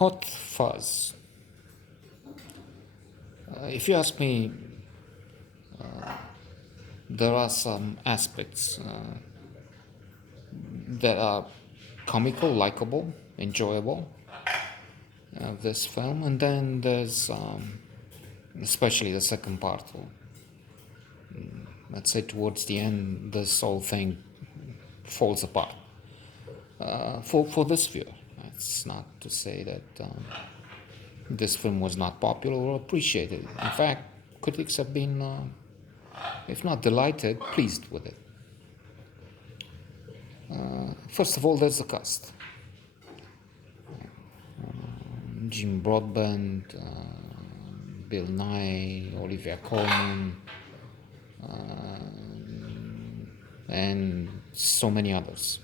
Hot Fuzz. If you ask me, there are some aspects that are comical, likable, enjoyable of this film, and then there's especially the second part. Let's say towards the end, this whole thing falls apart. For this viewer, it's not to say that this film was not popular or appreciated. In fact, critics have been, if not delighted, pleased with it. First of all, there's the cast. Jim Broadbent, Bill Nye, Olivia Colman, and so many others.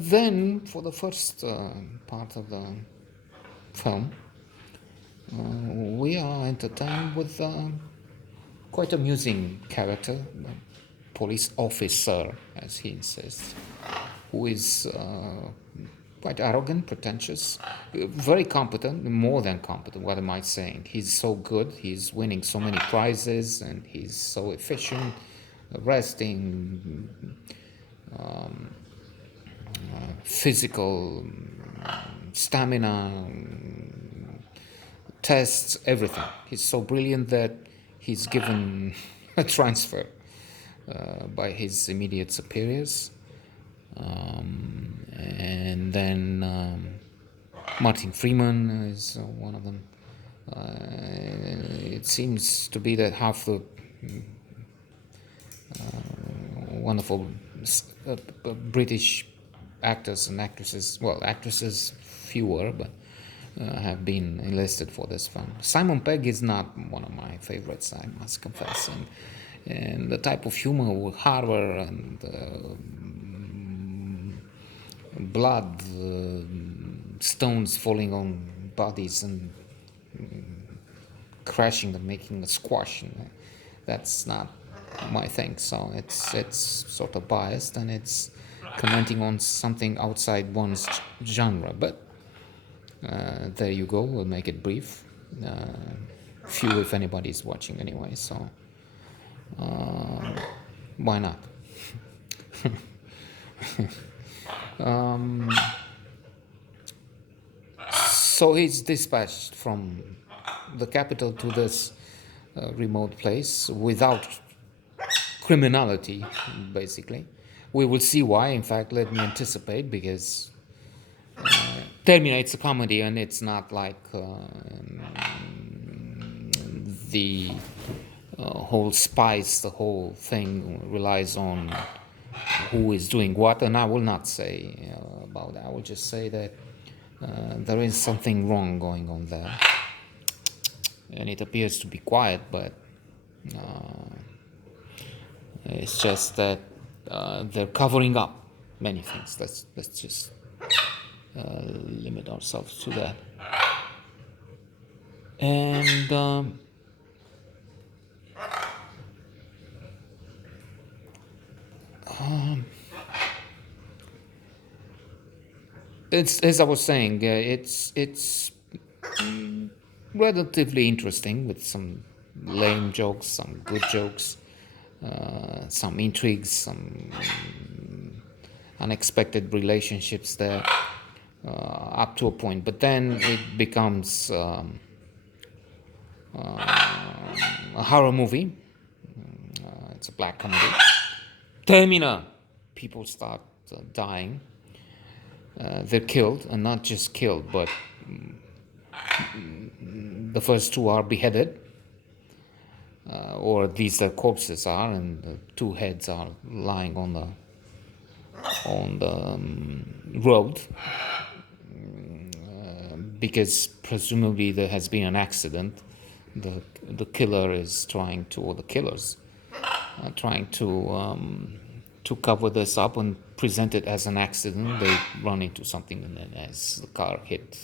Then, for the first part of the film, we are entertained with quite amusing character, police officer, as he insists, who is quite arrogant, pretentious, very competent, more than competent, what am I saying? He's so good, he's winning so many prizes, and he's so efficient, arresting, physical, stamina, tests, everything. He's so brilliant that he's given a transfer by his immediate superiors. And then Martin Freeman is one of them. It seems to be that half the wonderful British actors and actresses, well, actresses fewer, but have been enlisted for this film. Simon Pegg is not one of my favorites, I must confess, and the type of humor with horror and blood, stones falling on bodies and crashing them, making a squash, and that's not my thing. So it's sort of biased, and it's commenting on something outside one's genre. But there you go. We'll make it brief. Few, if anybody, is watching anyway. So why not? So he's dispatched from the capital to this remote place without criminality, basically. We will see why. In fact, let me anticipate, because Terminate's a comedy, and it's not like the whole spice, the whole thing relies on who is doing what, and I will not say about that. I will just say that there is something wrong going on there, and it appears to be quiet, but it's just that they're covering up many things. Let's just limit ourselves to that. And it's, as I was saying, it's relatively interesting, with some lame jokes, some good jokes, some intrigues, some unexpected relationships there, up to a point. But then it becomes a horror movie. It's a black comedy. Termina, people start dying. They're killed, and not just killed, but the first two are beheaded, or at least their corpses are, and the two heads are lying on the road, because presumably there has been an accident. The killer is trying to, or the killers are trying to cover this up and present it as an accident. They run into something, and then as the car hit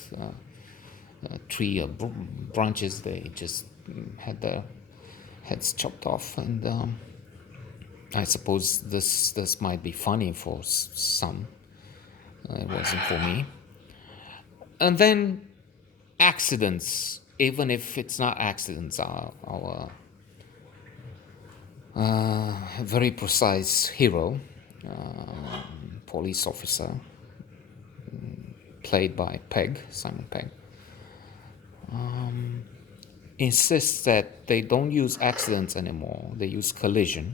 a tree or branches, they just had their heads chopped off. And I suppose this might be funny for some, It wasn't for me. And then accidents, even if it's not accidents, our very precise hero, police officer, played by Simon Pegg, insists that they don't use accidents anymore. They use traffic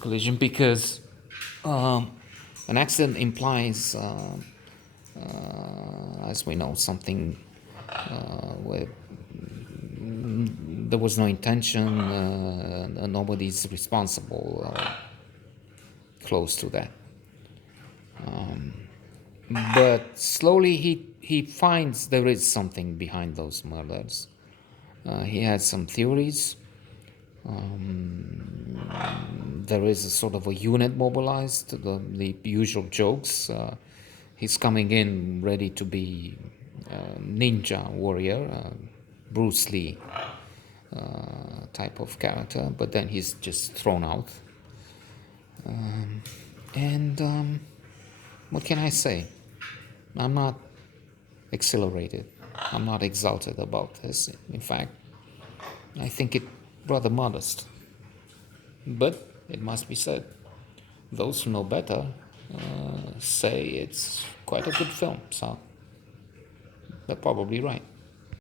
collision, because an accident implies, as we know, something where there was no intention, nobody's responsible, close to that. But slowly he finds there is something behind those murders. He has some theories. There is a sort of a unit mobilized, the usual jokes. He's coming in ready to be a ninja warrior, Bruce Lee type of character, but then he's just thrown out. And what can I say? I'm not exhilarated. I'm not exalted about this. In fact, I think it rather modest. But it must be said, those who know better say it's quite a good film, so they're probably right.